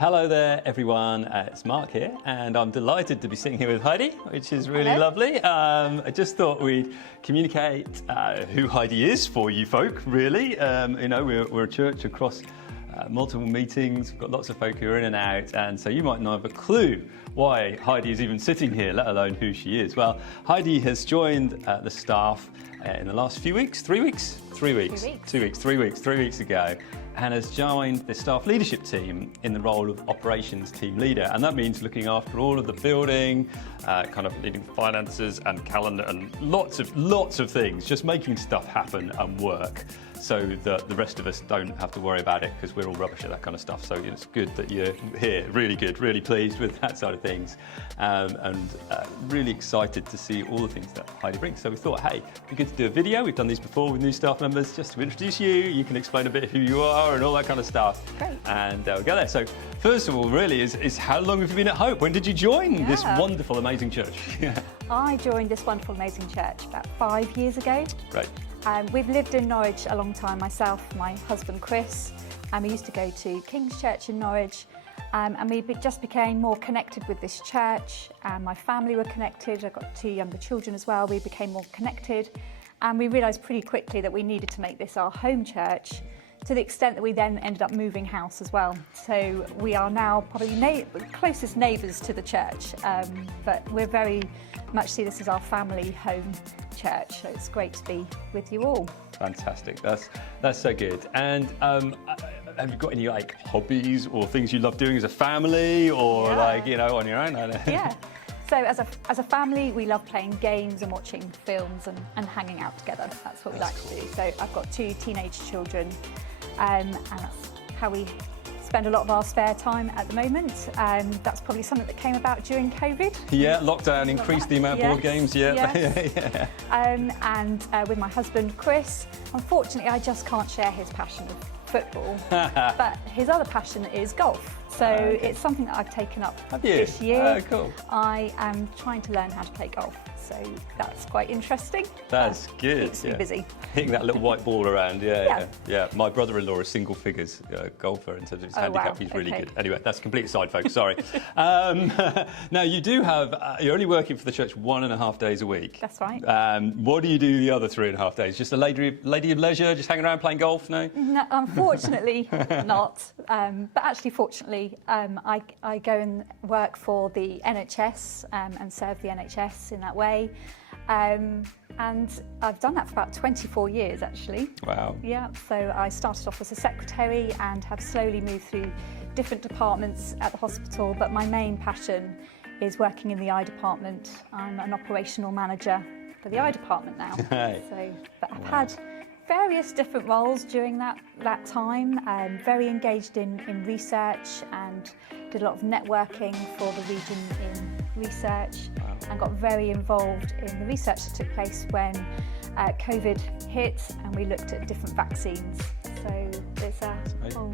Hello there, everyone. It's Mark here, and I'm delighted to be sitting here with Heidi, which is really lovely. I just thought we'd communicate who Heidi is for you folk, really. We're a church across multiple meetings. We've got lots of folk who are in and out, and so you might not have a clue why Heidi is even sitting here, let alone who she is. Well, Heidi has joined the staff in the last few weeks, 3 weeks? 3 weeks. 3 weeks ago, and has joined the staff leadership team in the role of operations team leader. And that means looking after all of the building, kind of leading finances and calendar and lots of things, just making stuff happen and work so that the rest of us don't have to worry about it because we're all rubbish at that kind of stuff. So it's good that you're here, really good, really pleased with that side of things, and really excited to see all the things that Heidi brings. So we thought, hey, it'd be good to do a video. We've done these before with new staff members, just to introduce you. You can explain a bit who you are and all that kind of stuff. Great. And we'll go there. So first of all, really, is how long have you been at Hope? When did you join this wonderful, amazing church? I joined this wonderful, amazing church about 5 years ago. Right. We've lived in Norwich a long time, myself, my husband Chris, and we used to go to King's Church in Norwich, and we just became more connected with this church, and my family were connected. I've got 2 younger children as well. We became more connected, and we realised pretty quickly that we needed to make this our home church, to the extent that we then ended up moving house as well. So we are now probably the closest neighbours to the church, but we're very much see this as our family home church. So it's great to be with you all. Fantastic. That's so good. And have you got any hobbies or things you love doing as a family, or on your own? Yeah. So as a family, we love playing games and watching films and hanging out together. That's what we like to do. So I've got 2 teenage children, and that's how we spend a lot of our spare time at the moment. That's probably something that came about during COVID. Yeah, lockdown increased the amount of board games. Yes. And with my husband Chris, unfortunately I just can't share his passion of football, but his other passion is golf. So it's something that I've taken up this year. Cool. I am trying to learn how to play golf, so that's quite interesting. That's good. Keeps me busy. Hitting that little white ball around, yeah. My brother-in-law is single figures golfer in terms of his handicap. He's really good. Anyway, that's a complete side focus, sorry. Now, you do have, you're only working for the church 1.5 days a week. That's right. What do you do the other 3.5 days? Just a lady of leisure, just hanging around playing golf, no? No, unfortunately not. But actually, fortunately, I go and work for the NHS and serve the NHS in that way. And I've done that for about 24 years, actually. Wow. Yeah, so I started off as a secretary and have slowly moved through different departments at the hospital, but my main passion is working in the eye department. I'm an operational manager for the eye department now. But I've had various different roles during that time. Very engaged in research and did a lot of networking for the region in research, and got very involved in the research that took place when COVID hit and we looked at different vaccines. So there's a whole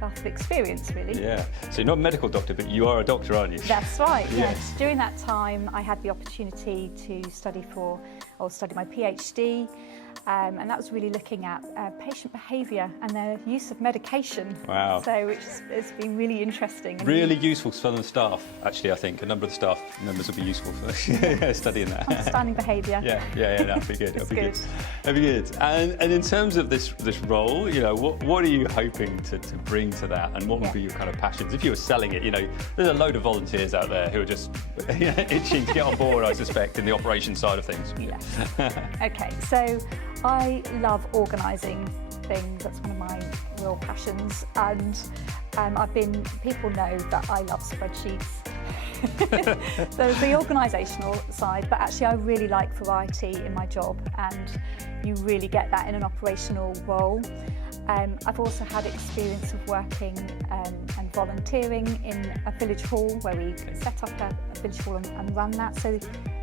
wealth of experience, really. Yeah. So you're not a medical doctor, but you are a doctor, aren't you? That's right, yes. During that time, I had the opportunity to study my PhD. And that was really looking at patient behaviour and their use of medication. Wow. So it's been really interesting. Really useful for the staff, actually, I think. A number of the staff members will be useful for studying that. Understanding behaviour. Yeah, that'd be good. That'd be good. And in terms of this role, what are you hoping to bring to that, and what would be your kind of passions? If you were selling it, there's a load of volunteers out there who are just itching to get on board, I suspect, in the operations side of things. Yeah. Okay, so I love organising things. That's one of my real passions, and people know that I love spreadsheets. So the organisational side, but actually I really like variety in my job, and you really get that in an operational role. I've also had experience of working and volunteering in a village hall where we set up a village hall and run that. So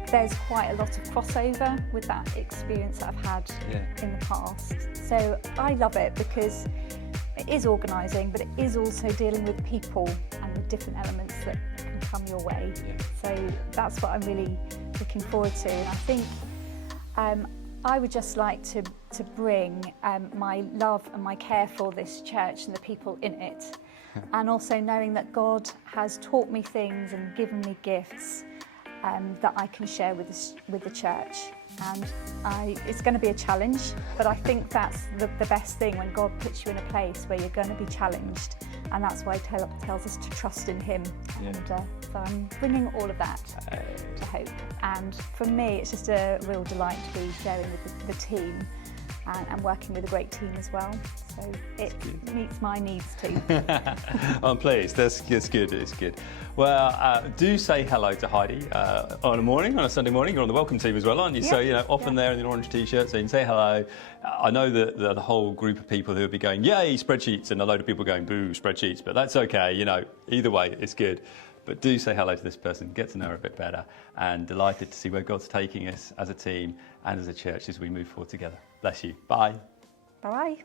there's quite a lot of crossover with that experience that I've had in the past. So I love it because it is organising, but it is also dealing with people and the different elements that can come your way. So that's what I'm really looking forward to. And I think I would just like to bring my love and my care for this church and the people in it. and also knowing that God has taught me things and given me gifts that I can share with the church. And it's going to be a challenge, but I think that's the best thing, when God puts you in a place where you're going to be challenged, and that's why He tells us to trust in Him. Yeah. And so I'm bringing all of that to Hope. And for me, it's just a real delight to be sharing with the team and working with a great team as well. So it meets my needs too. I'm pleased. That's good. It's good. Well, do say hello to Heidi on a Sunday morning. You're on the welcome team as well, aren't you? Yeah. So, often there in the orange t-shirt, so you can say hello. I know that the whole group of people who will be going, yay, spreadsheets, and a load of people going, boo, spreadsheets, but that's okay. Either way, it's good. But do say hello to this person, get to know her a bit better, and delighted to see where God's taking us as a team and as a church as we move forward together. Bless you. Bye. Bye.